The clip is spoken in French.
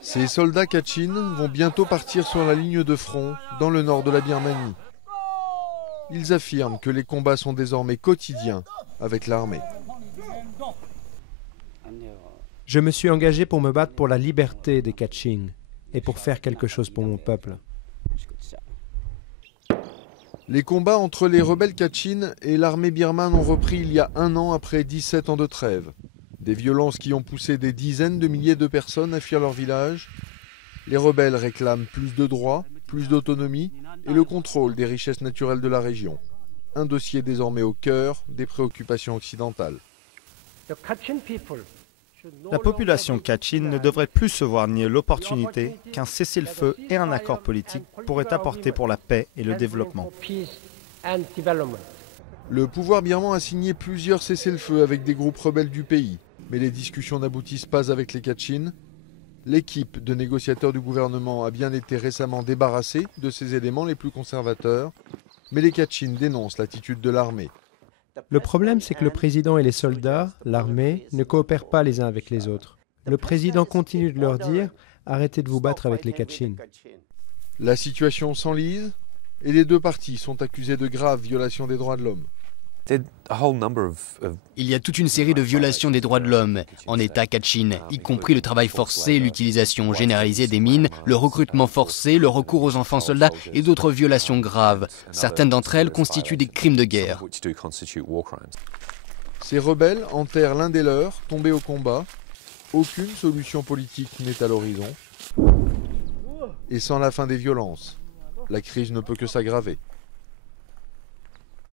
Ces soldats Kachin vont bientôt partir sur la ligne de front dans le nord de la Birmanie. Ils affirment que les combats sont désormais quotidiens avec l'armée. Je me suis engagé pour me battre pour la liberté des Kachin et pour faire quelque chose pour mon peuple. Les combats entre les rebelles Kachin et l'armée birmane ont repris il y a 1 an après 17 ans de trêve. Des violences qui ont poussé des dizaines de milliers de personnes à fuir leur village. Les rebelles réclament plus de droits, plus d'autonomie et le contrôle des richesses naturelles de la région. Un dossier désormais au cœur des préoccupations occidentales. La population Kachin ne devrait plus se voir nier l'opportunité qu'un cessez-le-feu et un accord politique pourraient apporter pour la paix et le développement. Le pouvoir birman a signé plusieurs cessez-le-feu avec des groupes rebelles du pays, mais les discussions n'aboutissent pas avec les Kachin. L'équipe de négociateurs du gouvernement a bien été récemment débarrassée de ces éléments les plus conservateurs, mais les Kachin dénoncent l'attitude de l'armée. Le problème, c'est que le président et les soldats, l'armée, ne coopèrent pas les uns avec les autres. Le président continue de leur dire « Arrêtez de vous battre avec les Kachin ». La situation s'enlise et les deux parties sont accusées de graves violations des droits de l'homme. Il y a toute une série de violations des droits de l'homme en État Kachin, y compris le travail forcé, l'utilisation généralisée des mines, le recrutement forcé, le recours aux enfants soldats et d'autres violations graves. Certaines d'entre elles constituent des crimes de guerre. Ces rebelles enterrent l'un des leurs, tombés au combat. Aucune solution politique n'est à l'horizon. Et sans la fin des violences, la crise ne peut que s'aggraver.